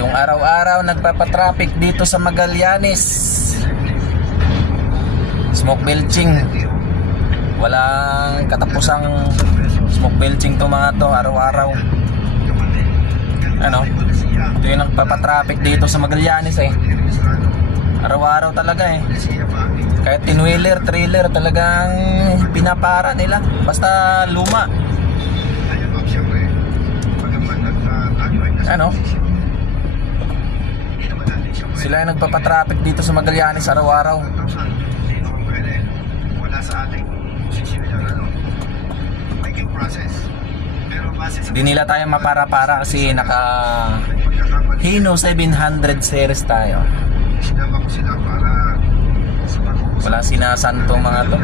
Yung araw-araw nagpapatraffic dito sa Magallanes. Smoke belching. Walang katapusang smoke belching to mga to, araw-araw. Ano? Ito yung nagpapatraffic dito sa Magallanes eh. Araw-araw talaga eh. Kahit tinwheeler, trailer, talagang pinapara nila. Basta luma. Ano? Sila yung nagpapatraffic dito sa Magallanes araw-araw. Hindi nila tayo mapara-para kasi naka Hino 700 series tayo. Wala sinasanto mga to.